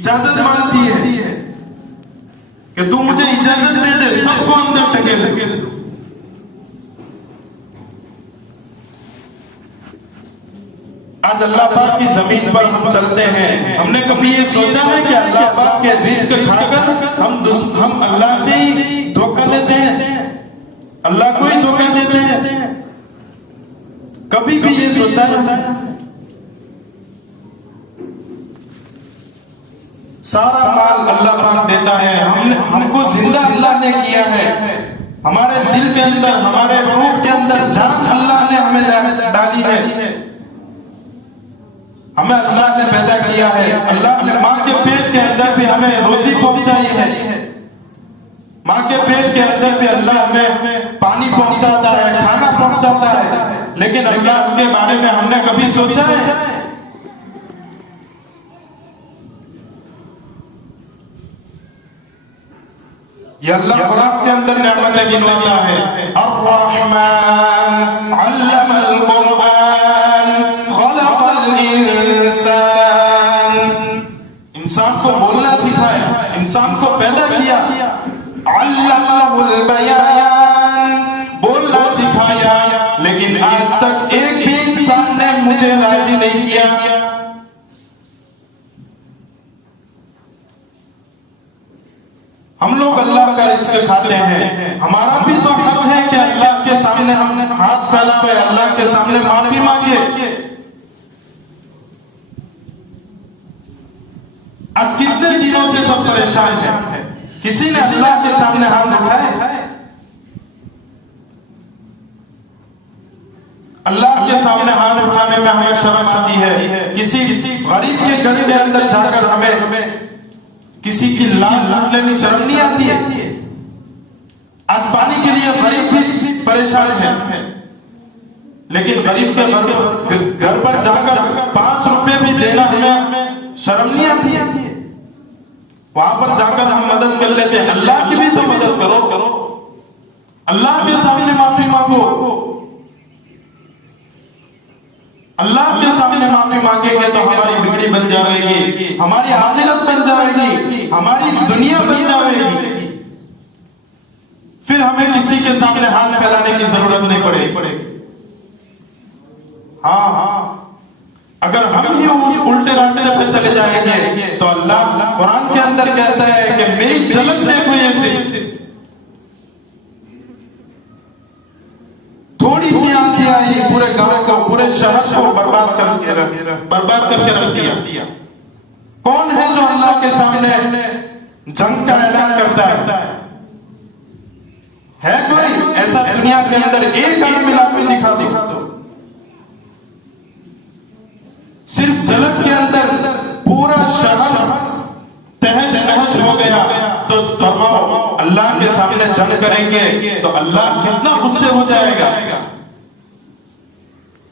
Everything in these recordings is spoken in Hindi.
इजाजत मांगती है कि तू मुझे इजाजत दे दे, सबको अंदर ढकेल दे। आज अल्लाह पाक की जमीन पर हम चलते हैं, हमने कभी ये सोचा है कि अल्लाह पाक के रिस्क खाकर हम अल्लाह से ही धोखा लेते हैं, अल्लाह को ही धोखा देते हैं? कभी भी ये सोचा है? सारा माल अल्लाह पाक देता है, हमको जिंदा अल्लाह ने किया है, हमारे दिल के अंदर, हमारे रूह के अंदर जान अल्लाह ने हमें डाली है, हमें अल्लाह ने पैदा किया है, अल्लाह ने माँ के पेट के अंदर भी हमें रोजी पहुंचाई है, माँ के पेट के अंदर भी अल्लाह हमें पानी पहुंचाता है, खाना पहुंचाता है, लेकिन अल्लाह के बारे में हमने कभी सोचा है? ये अल्लाह कुरान के अंदर नेमतें गिनवाता है, अर्रहमान अल्लमल कुरान खलक़ल इंसान, इंसान को बोलना सिखाया, इंसान को पैदा किया, अल्लमहुल बयान, बोलना सिखाया, लेकिन आज तक एक भी इंसान ने मुझे राजी नहीं किया। हम लोग अल्लाह का रिज़्क़ खाते हैं, हमारा भी तो हक है कि अल्लाह के सामने हम हाथ फैलावे, अल्लाह के सामने माफी मांगे। आज कितने दिनों से सब परेशान है, किसी ने अल्लाह के सामने हाथ उठाए? अल्लाह के सामने हाथ उठाने में हमें शर्म आती है, किसी गरीब के घर के अंदर जाकर हमें किसी की लाज लेनी शर्म नहीं आती है? आज पानी के लिए गरीब भी परेशान है, लेकिन गरीब के घर पर जाकर 5 रुपए भी देना हमें शर्म नहीं आती है? वहां पर जाकर हम मदद कर लेते हैं, अल्लाह की भी तो मदद करो, अल्लाह के सामने माफी मांगो, अल्लाह के सामने माफी मांगेंगे तो हमारी बिगड़ी बन जाएगी, हमारी आखिरत बन जाएगी, हमारी दुनिया बन जाएगी, फिर हमें किसी के सामने हाथ फैलाने की जरूरत नहीं पड़ेगी। हाँ, अगर हम ही उल्टे रास्ते पे चले जाएंगे तो अल्लाह कुरान के अंदर कहता है कि मेरी झलक देखो, ये थोड़ी सी आंधी आई, पूरे गांव को, पूरे शहर को बर्बाद करके रख दिया। कौन है जो अल्लाह के सामने जंग का ऐलान करता है कोई ऐसा? दुनिया के अंदर एक आदमी मिला के दिखा दो, सिर्फ झलक के अंदर पूरा शहर तहस नहस हो गया, तो अल्लाह के सामने जंग करेंगे तो अल्लाह कितना गुस्से हो जाएगा।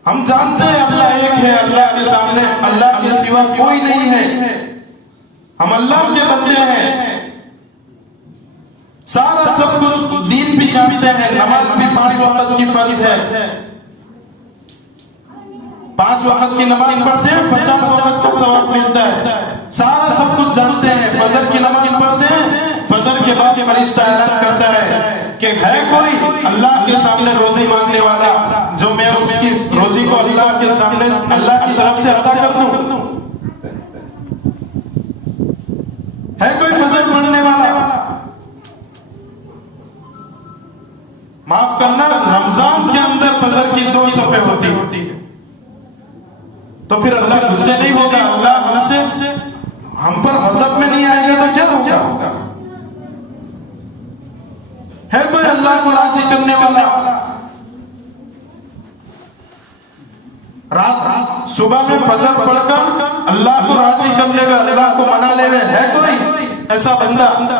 हम जानते हैं अल्लाह एक है, अल्लाह के सामने अल्लाह के सिवा कोई नहीं है, हम अल्लाह के बंदे हैं, सारा सब कुछ दीन भी जानते हैं, नमाज भी 5 वक्त की फर्ज है, 5 वक्त की नमाज पढ़ते हैं, 50 वक्त का सवाब मिलता है, सारा सब कुछ जानते हैं। फजर की नमाज पढ़ते हैं, फजर के बाद फरिश्ता ऐलान करता है कि है कोई अल्लाह के सामने रोजी मांगने वाला, जो मैं उसकी रोजी को अल्लाह के सामने अल्लाह की तरफ से अदा कर दूं? है कोई फजर पढ़ने वाला? माफ करना, रमजान के अंदर फजर की 2 सफे होती है, तो फिर अल्लाह गुस्से नहीं होगा? अल्लाह हमसे हम पर गज़ब में नहीं आएगा तो क्या होगा? है कोई अल्लाह को राजी करने वाला? रात सुबह में फजर पढ़कर अल्लाह को राजी कर लेगा, अल्लाह को मना लेगा, है कोई ऐसा बंदा?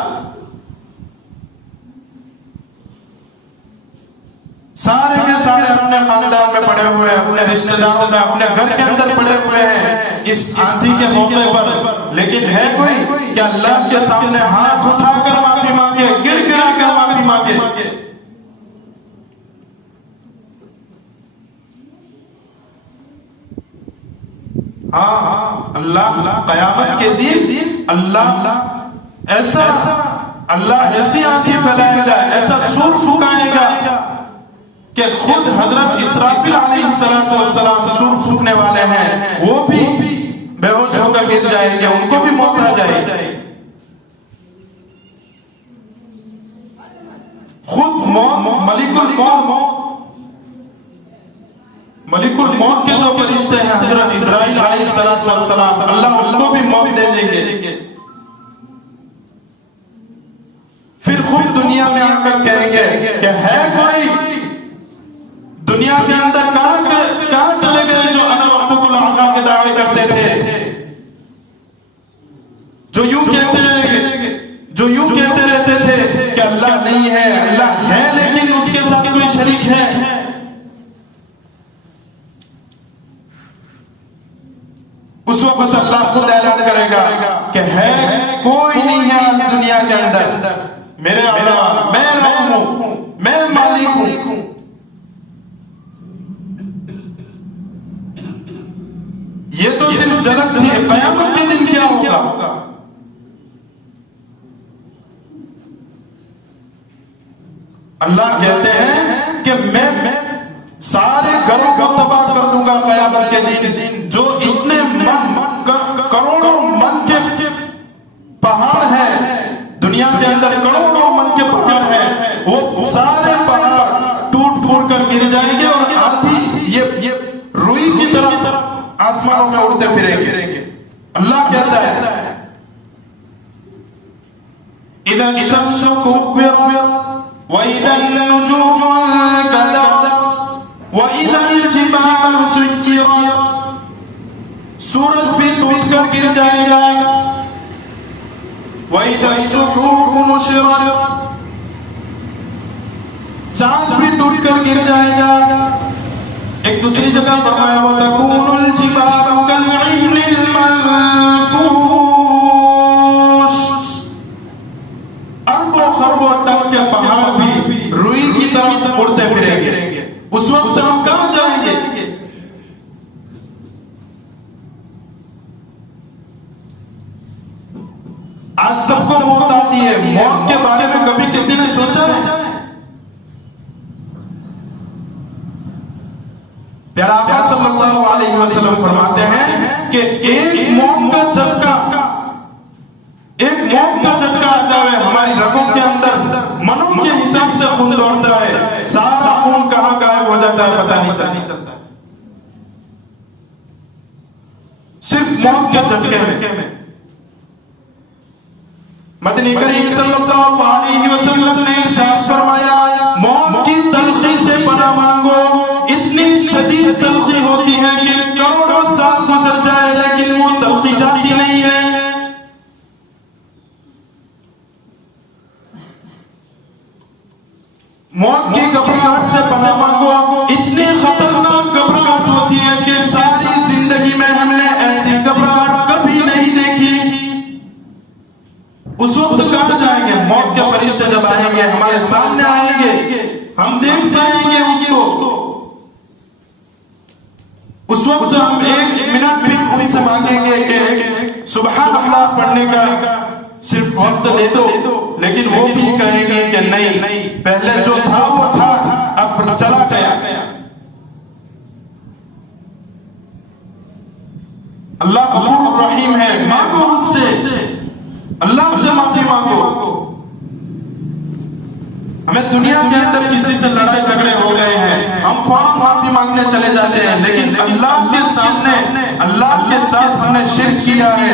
सारे के सारे अपने खानदान में पड़े हुए हैं, अपने रिश्तेदारों में, अपने घर के अंदर पड़े हुए हैं इस आंधी के मौके पर, लेकिन है कोई क्या अल्लाह के सामने हाथ उठाकर माफी मांगे, गिड़गिड़ा कर माफी मांगे? हाँ, अल्लाह कयामत के दिन अल्लाह ऐसी आंखें फैलाएगा, ऐसा सुर फूकाएगा कि खुद हजरत इसराफिल अलैहिस्सलाम सुर फूकने वाले हैं, वो भी बेहोश होकर गिर जाएंगे, उनको भी मौत आ जाएगी। खुद मलिकुल मौत के जो फरिश्ते हैं हजरत इस्राईल अलैहिस्सलाम, अल्लाह उनको भी मौत दे देंगे। फिर खुद दुनिया में आकर कहेंगे कि है कोई दुनिया के अंदर कहां चले गए जो अना रब्बुकुल आला के दावे करते थे, जो यूं कहते रहते थे कि अल्लाह नहीं है, अल्लाह है लेकिन उसके साथ कोई शरीक है। उस वक्त अल्लाह खुद ऐलान करेगा कि है कोई नहीं है इस दुनिया के अंदर मेरे अलावा, मैं रब हूं, मैं मालिक हूं। ये तो सिर्फ जगत थी, कयामत के दिन क्या होगा? अल्लाह कहते हैं कि मैं सारे घरों को तबाह कर दूंगा कयामत के दिन। जो इतने करोड़ों मन के पहाड़ है दुनिया के अंदर, करोड़ों मन के पहाड़ है, वो सारे पहाड़ टूट फूट कर गिर जाएंगे और आंधी ये रुई की तरह आसमानों में उड़ते फिरेंगे। अल्लाह कहता है इधर शम्स कुव्विरत व इधर नुजूम कदरत व इधर जिबाल सुय्यरत, सूरज भी टूट कर गिर जाएगा। व इधर सुहूफ नुशिरत, चांद भी टूट कर गिर जाएगा। एक दूसरी जगह फरमाया वो तकूनुल जिबालु कल-इह्निल मनफूश, अरबों खरबों टन के पहाड़ भी रुई की तरह उड़ते फिरेंगे। उस वक्त हम कहां जाएंगे? आज सबको मौत आती है, मौत के बारे में कभी किसी ने सोचा है? प्यारा आका सल्लल्लाहु अलैहि वसल्लम फरमाते हैं कि एक मौत का झटका आता है हमारी रगों के अंदर, मनों के हिसाब से खून दौड़ता है, सारा खून कहां गायब हो जाता है पता नहीं चलता। सिर्फ मौत के झटके में मदनी करीम सल्लल्लाहु अलैहि वसल्लम ने इरशाद फरमाया, मौत की तलखी से पनाह मांगो। इतनी शदीद तलखी होती है कि करोड़ों साल गुजर जाए लेकिन वो तलखी जाती नहीं है। मौत की घबराहट से पनाह मांगो। इतनी खतरनाक घबराहट होती है कि सारी जिंदगी में हमने ऐसी घबराहट कभी नहीं देखी। उस वक्त कहां जाएंगे? मौत के फरिश्ते जब आएंगे हमारे सामने आएंगे, हम देख जाएंगे उसको। उस वक्त हम एक मिनट भी उनसे मांगेंगे कि सुबहान अल्लाह पढ़ने का सिर्फ वक्त दे दो, लेकिन वो भी कहेंगे कि नहीं, पहले जो था वो था, अब चला गया। अल्लाह गफूर रहीम है, मांगो उससे, अल्लाह से माफी मांगो। हमें दुनिया के अंदर किसी से लड़ाई झगड़े हो गए हैं, हम फौरन माफी मांगने चले जाते हैं, लेकिन अल्लाह के सामने, अल्लाह के साथ हमने शिर्क किया है।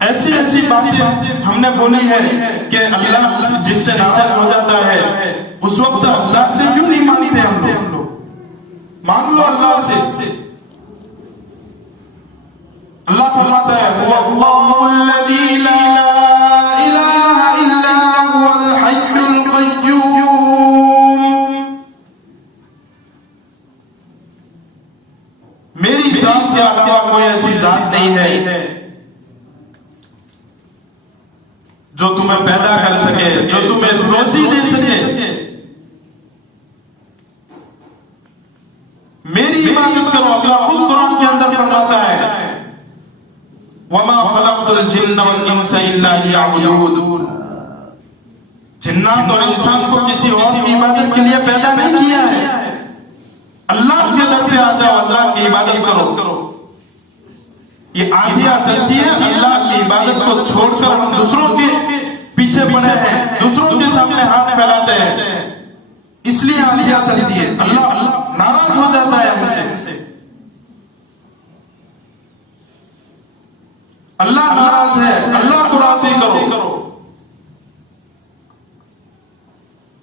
ऐसी बातें हमने बोली है कि अल्लाह जिससे नाराज हो जाता है उस वक्त अल्लाह से क्यों नहीं मांगते हम लोग? मांग लो अल्लाह से। अल्लाह फरमाता है वल्लाहुल्लज़ी ला इलाहा इल्ला हुवल हय्युल क़य्यूम, मेरी जात के अलावा कोई ऐसी जात नहीं है जो तुम्हें पैदा कर सके, जो तुम्हें रोजी दे सके। मेरी इबादत करो। अल्लाह खुद कुरान के अंदर फरमाता है वमा खलक़तुल खलक़्तुल जिन्न वल इंसा इल्ला लियअबुदून। जिन्नात और इंसान को किसी और की इबादत के लिए पैदा नहीं किया है। अल्लाह के दर पे आ जाओ, अल्लाह की इबादत करो। ये आंधियां चलती है, अल्लाह की इबादत को छोड़कर हम दूसरों के पीछे पड़े हैं, दूसरों के सामने हाथ फैलाते हैं, इसलिए आंधियां चलती है। अल्लाह नाराज हो जाता है हमसे। अल्लाह नाराज है, अल्लाह को राजी करो।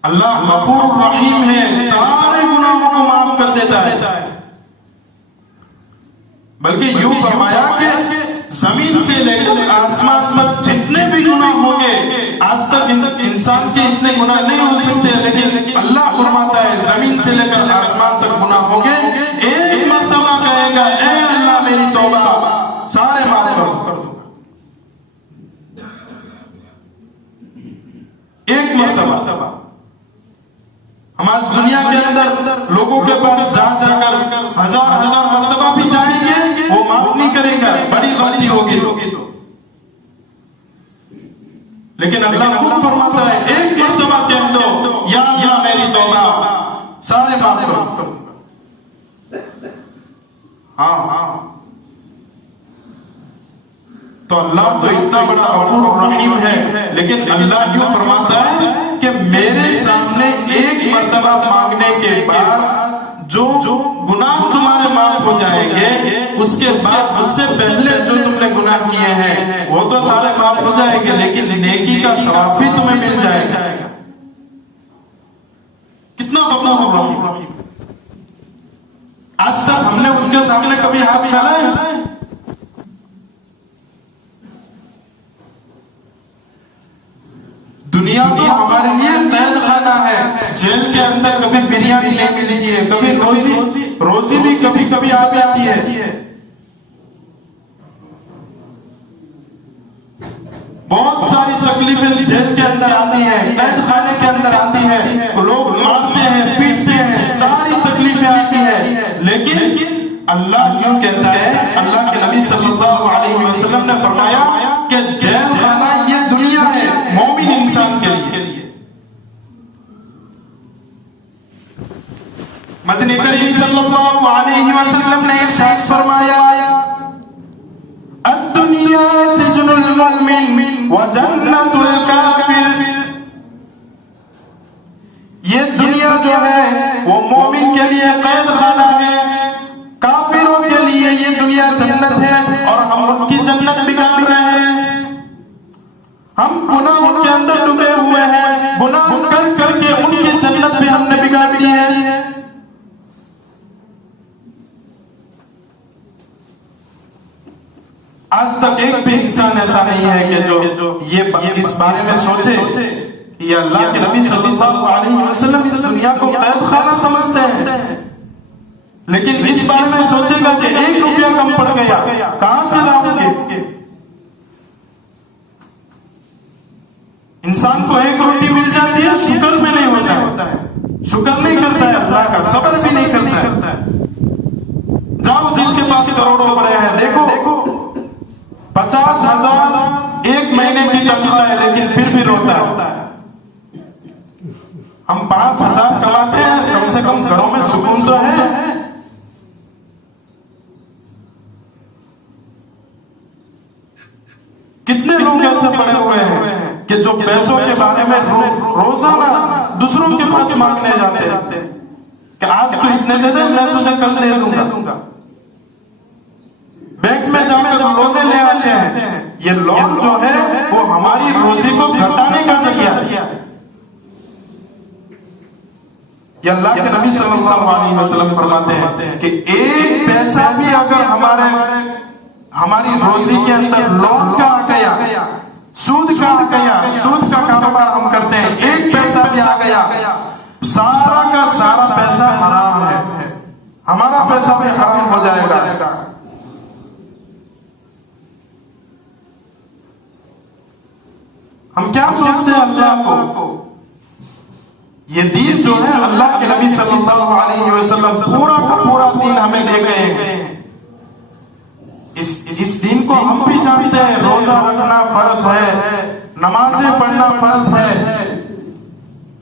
अल्लाह गफूर रहीम है, सारे गुनाहों को माफ कर देता है। बल्कि यूं फरमाया कि जमीन से लेकर आसमान तक जितने भी गुनाह होंगे, आज तक इंसान के इतने गुनाह नहीं हो सकते, लेकिन अल्लाह फरमाता है जमीन से लेकर आसमान तक गुनाह होंगे, एक मर्तबा कहेगा ए अल्लाह मेरी तौबा, सारे माफ कर दूंगा। एक मर्तबा। हम आज दुनिया के अंदर लोगों के पास जाकर हजार मर्तबा भी जाएंगे, वो माफ नहीं करेगा, बड़ी गलती होगी तो। लेकिन अल्लाह खुद फरमाता है एक मर्तबा कह दो या मेरी तौबा, सारे माफ कर दूंगा। हाँ, तो अल्लाह तो इतना बड़ा गफूर रहीम है, लेकिन अल्लाह यूं फरमाता है कि मेरे सामने एक मर्तबा मांगने के बाद जो गुनाह तुम्हारे माफ हो जाएंगे, उसके बाद उससे पहले जो तुमने गुनाह किए हैं वो तो सारे माफ हो जाएंगे, लेकिन नेकी का सवाब भी तुम्हें मिल जाएगा। कितना गफूर रहीम। आज तक हमने उसके सामने कभी हाथ फैलाया? दुनिया तो हमारे लिए कैद खाना है। जेल के अंदर कभी बिरयानी नहीं मिलती है, कभी रोजी भी कभी कभी आ जाती है। बहुत सारी तकलीफें जेल के अंदर आती हैं, कैद खाने के अंदर आती हैं, लोग मारते हैं, पीटते हैं, सारी तकलीफें आती हैं। लेकिन अल्लाह यूं कहता है, अल्लाह के नबी सल्लल्लाहु अलैहि वसल्लम ने फरमाया कि जेल खाना ये दुनिया है मोमिन इंसान के लिए। मदनी करीम सल्लल्लाहु अलैहि वसल्लम ने इरशाद फरमाया, अद-दुनिया सिजनुल मुमिन व जन्नतुल काफिर। ये दुनिया जो है वो मोमिन के लिए कैद खाना है, काफिरों के लिए ये दुनिया जन्नत है, और हम उनकी जन्नत बिगाड़ रहे हैं। हम गुनाहों के अंदर डूबे हुए हैं, गुनाह कर करके उनकी जन्नत भी हमने बिगाड़ दी है। आज तक एक भी इंसान ऐसा नहीं है कि जो ये इस बारे में सोचे कि अल्लाह के नबी सल्लल्लाहु अलैहि वसल्लम इस दुनिया को कैद खाना समझते हैं, लेकिन इस बारे में सोचेगा कि 1 रुपया कम पड़ गया, कहां से लाऊंगे? इंसान को 1 रोटी मिल जाती है, शुक्र में नहीं होता है, शुक्र नहीं करता है अल्लाह का, सब्र भी नहीं करता है। जाओ जिसके पास करोड़ों पड़े हैं, देखो 50,000 1 महीने की तनख्वाह है, लेकिन फिर भी रोता है। हम 5,000 कमाते हैं, कम से कम घरों में सुकून तो है। कितने लोग ऐसे पड़े हुए हैं कि जो पैसों के बारे में रोजाना दूसरों के पास मांगने जाते हैं कि आज तू इतने दे दे, मैं तुझे कल दे दूंगा। बैंक में जाकर लोन ले आते हैं। ये लोन जो है वो हमारी रोजी को घटाने का जरिया है। ये अल्लाह के नबी सल्लल्लाहु अलैहि वसल्लम फरमाते हैं कि 1 पैसा भी अगर हमारी रोजी के अंदर लोन का आ गया, सूद का आ गया, सूद का कारोबार हम करते हैं, 1 पैसा भी आ गया, सारा का सारा पैसा हराम है, हमारा पैसा भी हराम हो जाएगा। हम क्या सोचते हैं अल्लाह को? ये दीन जो है अल्लाह के नबी सल्लल्लाहु अलैहि वसल्लम पूरा का पूरा दीन हमें दे गए हैं। इस दीन को हम भी जानते हैं, रोजा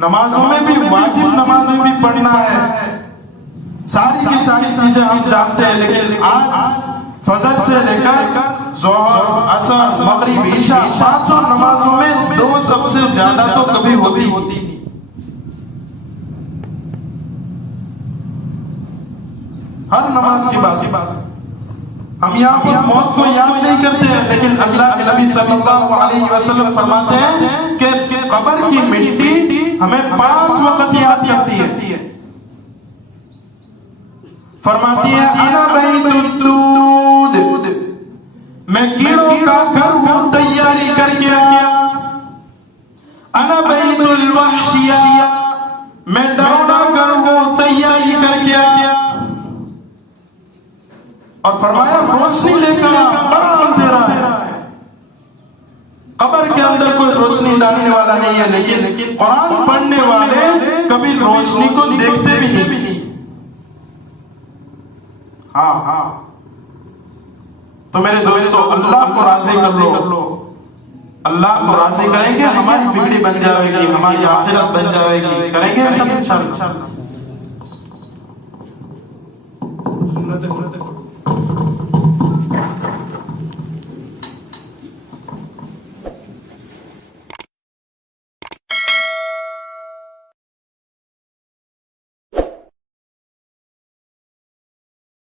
नमाजों में भी वाजिब नमाजें भी पढ़ना है, सारी की सारी चीजें हम जानते हैं, लेकिन आज फजर से लेकर ज़ोहर, असर, मगरिब, ईशा पांचों नमाजों में दो सबसे ज्यादा तो कभी होती नहीं। हर नमाज की बात हम यहाँ पर मौत को याद नहीं करते हैं, लेकिन अल्लाह के नबी सल्लल्लाहु अलैहि वसल्लम फरमाते हैं कि कब्र की मिट्टी हमें 5 वक्त याद करती है। फरमाती है अना बैतुद्दूद, मैं कीड़ों का घर हूं तैयारी करके आया। अना बैतुल वहशिया, मैं डरौना घर हूं तैयारी करके आया। और फरमाया रोशनी लेकर आ, बड़ा अंधेरा है, कब्र के अंदर कोई रोशनी डालने वाला नहीं है, लेकिन कुरान पढ़ने वाले कभी रोशनी को देखते भी नहीं। हाँ, तो मेरे दोस्तों अल्लाह को राजी कर लो, अल्लाह को राजी करेंगे, हमारी बिगड़ी बन जाएगी, हमारी आखिरत बन जाएगी, करेंगे हम सब इंशाअल्लाह।